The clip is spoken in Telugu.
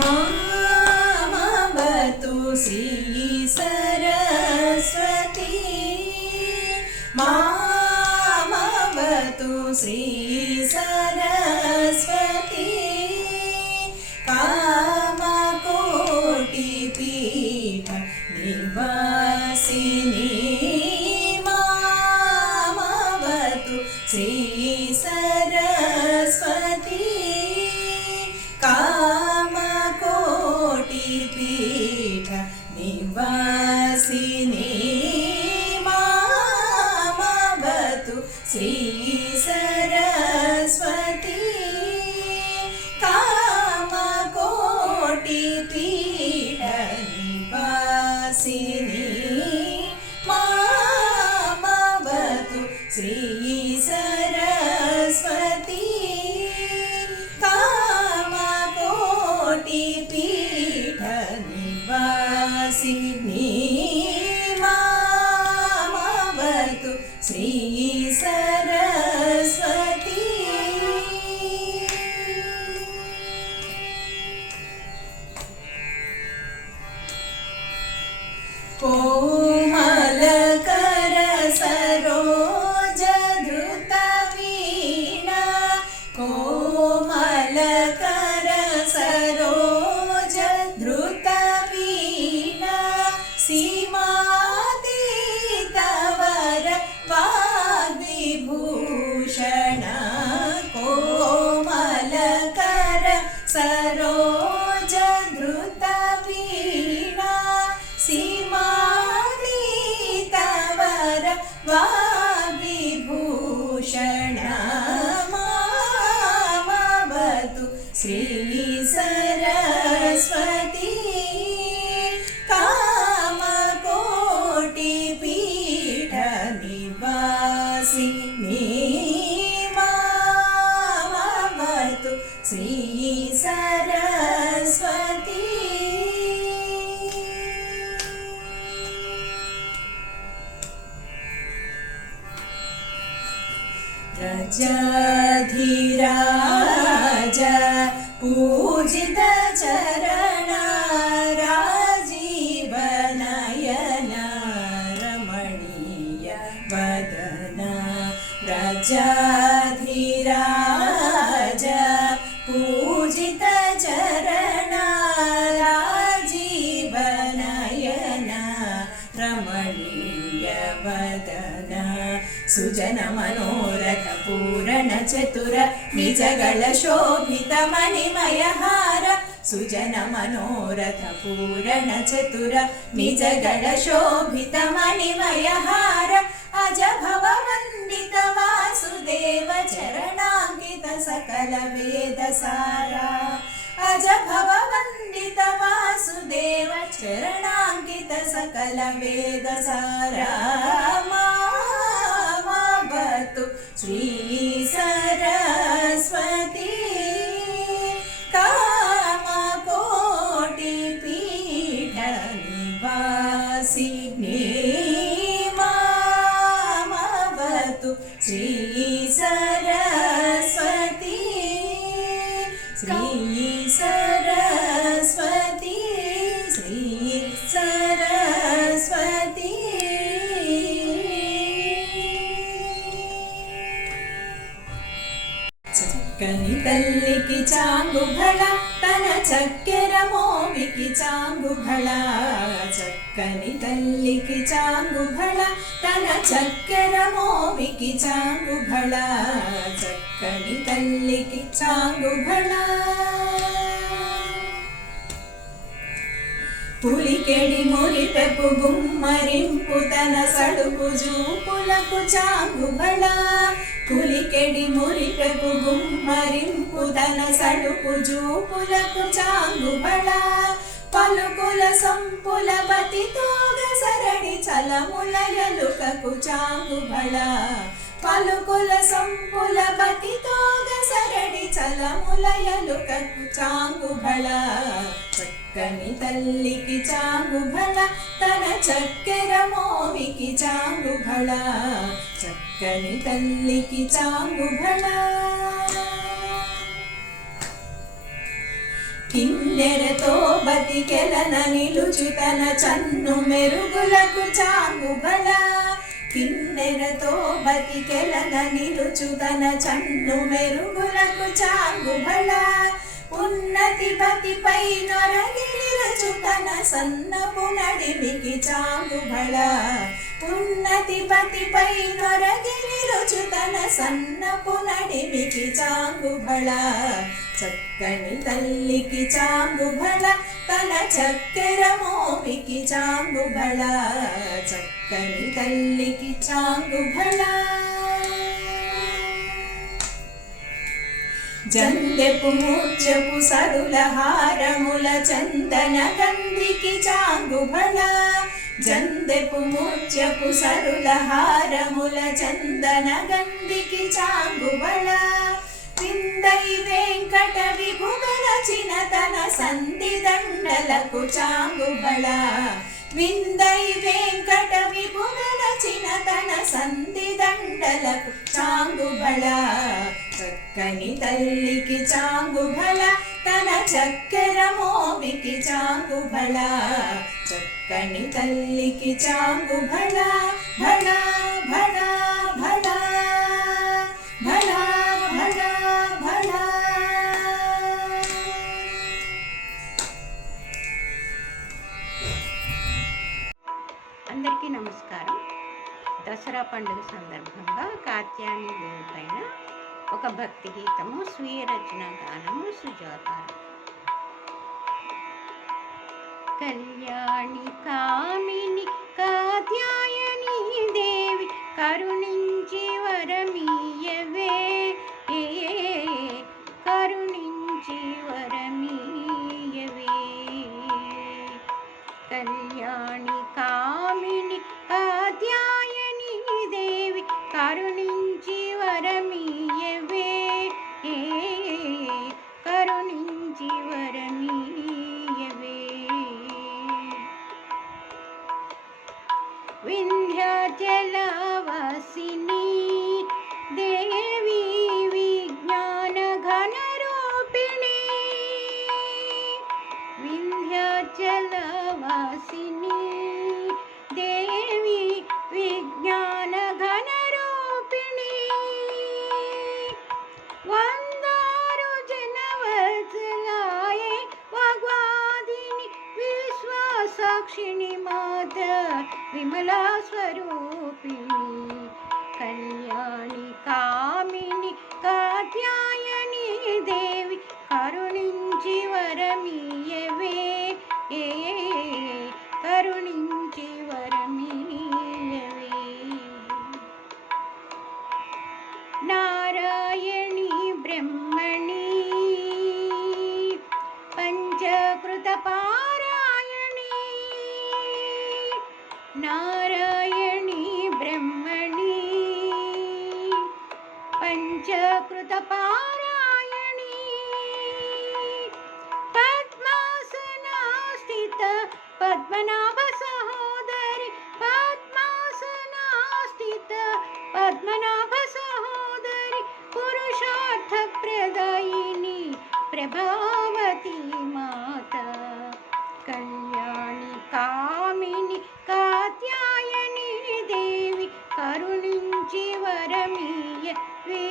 मामवतु श्री सरस्वती मामवतु श्री सरस्वती कामकोटिपीठ निवासिनी मामवतु श्री सरस्वती कामकोटिपीठ निवासिनी मामवतु श्री सरस्वती कामकोटिपीठ निवासिनी मामवतु श्री सरस्वती कामकोटिपीठ निवासिनी मामवतु श्री सरस्वती कोमलकर सरोज धृत वीणा कोमलकर सरोज धृत वीणा सीमातीतवर वाग्विभूषण कोमलकर सरोज धृत वीणा सीमातीतवर वाग्विभूषण मामवतु श्री सरस्वती कामकोटिपीठ निवासिनी मामवतु श्री सरस्वती रजधीराज पूजित चरण राजीव नयन रमणीय वदन रजधीराज पूजित चरण राजीव नयन रमणीय वदन सुजन मनोरथ पूरण चतुर निजगळ शोभित मणिमय हार सुजन मनोरथ पूरण चतुर निजगळ शोभित मणिमय हार अज भव वन्दित वासुदेव चरणाङ्कित सकल वेद सारा अज भव वन्दित वासुदेव चरणाङ्कित सकल वेद सारा मामवतु श्री सरस्वती कामकोटिपीठ निवासिनी मामवतु श्री सरस्वती श्री सरस्वती श्री सरस्वती చక్కని తల్లికి చాంగుభళ తన చక్కెర మోవికి చాంగుభళ చక్కని తల్లికి చాంగుభళ తన చక్కెర మోవికి చాంగుభళ చక్కని తల్లికి చాంగుభళ పులికెడి మురిపెపు గుమ్మరింపు తన సడుపు జూపులకు చాంగుభళ పులికెడి మురిపెపు గుమ్మరింపు తన సడుపు జూపులకు చాంగుభళ పలుకుల సంపుల బతితోగ సరడి చలముల ఎలుకకు చాంగుభళ పలుకుల సంపుల బతితోగ సరడి చలముల ఎలుకకు చాంగుభళ చక్కని తల్లికి చాంగుభళ తన చక్కెర మోవికి చాంగుభళ చక్కని తల్లికి చాంగుభళ కిన్నెరతో బతికెలన నిలుచు తన చన్ను మెరుగులకు చాంగుబళ కిన్నెరతో బతికెలన నిలుచు తన చన్ను మెరుగులకు చాంగుబళ ఉన్నతి పతిపై నొరగి నిలుచు తన సన్నపు నడిమికి చాంగుబళ ఉన్నతి పతిపై నొరగి నిలుచు తన సన్నపు నడిమికి చాంగుబళ చక్కని తల్లికి చాంగుబళ తన చక్కెర మోవికి చాంగుబళ చక్కని తల్లికి చాంగుబళ జందెపు ముత్యపు సరుల హారముల చందన గంధికి చాంగుబళ జందెపు ముత్యపు సరుల హారముల చందన గంధికి చాంగుబళ విందై వెంకట విభుగలచిన తన సంధి దండలకు చాంగుబళ విందై వెంకట విభుగలచిన తన సంధి దండలకు చాంగుబళ చక్కని తల్లికి చాంగుబళ తన చక్కెర మోవికి చాంగుబళ చక్కని తల్లికి చాంగుబళ బళ బళ బళ బళ బళ బళ. అందరికీ నమస్కారం. దసరా పండుగ సందర్భంగా కాత్యాయని దేవి పైన ఒక భక్తి గీతము, స్వీయ రచన గానము, సుజాత. కళ్యాణి కామిని కాత్యాయని దేవి కరుణించి వరమీయవే కరుణించి వరమీయవే. కళ్యాణి కామిని కాత్యాయని దేవి కరుణించి వరమీయవే కరుణించి వరమీయవే. వింధ్యాచలవాసిని దేవి విజ్ఞాన ఘనరూపిణి వింధ్యాచలవాసిని దేవి విజ్ఞాన ఘనరూపిణి. వందారు జనవత్సలాయే వాగ్వాదిని విశ్వాసాక్షిణి మాత విమలా స్వరూపిణి. కళ్యాణి కామిని కాత్యాయని దేవి కరుణించి వరమీయవే కరుణించి వరమీయవే. నారాయణి బ్రహ్మణి పంచకృత పారాయణి నారాయణి బ్రహ్మణి పంచకృత పారాయణి. పద్మాసనాస్థిత పద్మనాభ సహోదరి పద్మాసనాస్థిత పద్మనాభ సహోదరి పురుషార్థ ప్రదాయిని ప్రభావతి మాత. కళ్యాణి కామిని కాత్యాయని దేవి కరుణించి వరమీయవే